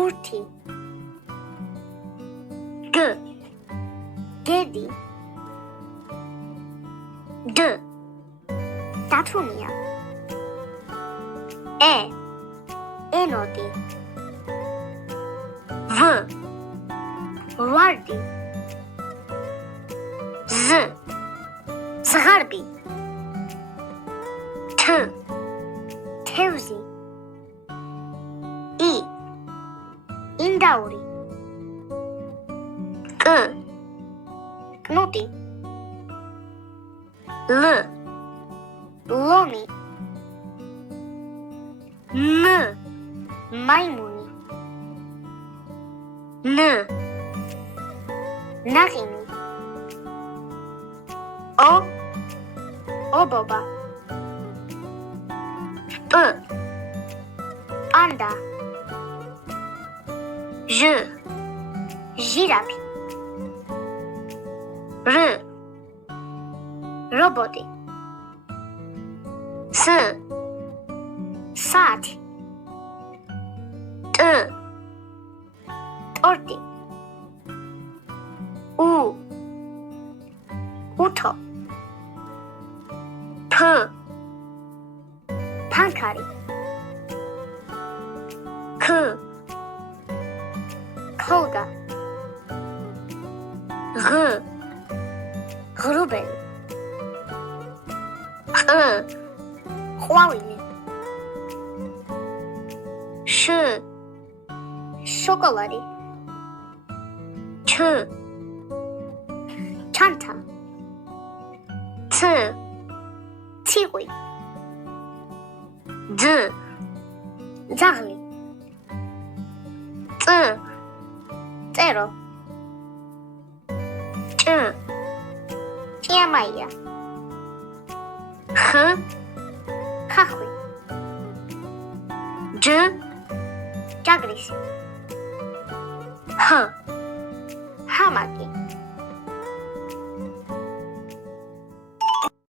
ბურთი გ გედი დ დათუნია ენოდი ვარდი ზღარბი თევზი ინდაური კნუტი ლომი მაიმუნი ნაღიმი ობობა პანდა ჟირაფი რობოტი საათი ტორტი უთო ფანქარი ქოლგა ღრუბელი ყვავილი შოკოლადი ჩანთა ციყვი ძაღლი წერო ჭიამაია ხახვი ჯაგრისი ჰამაკი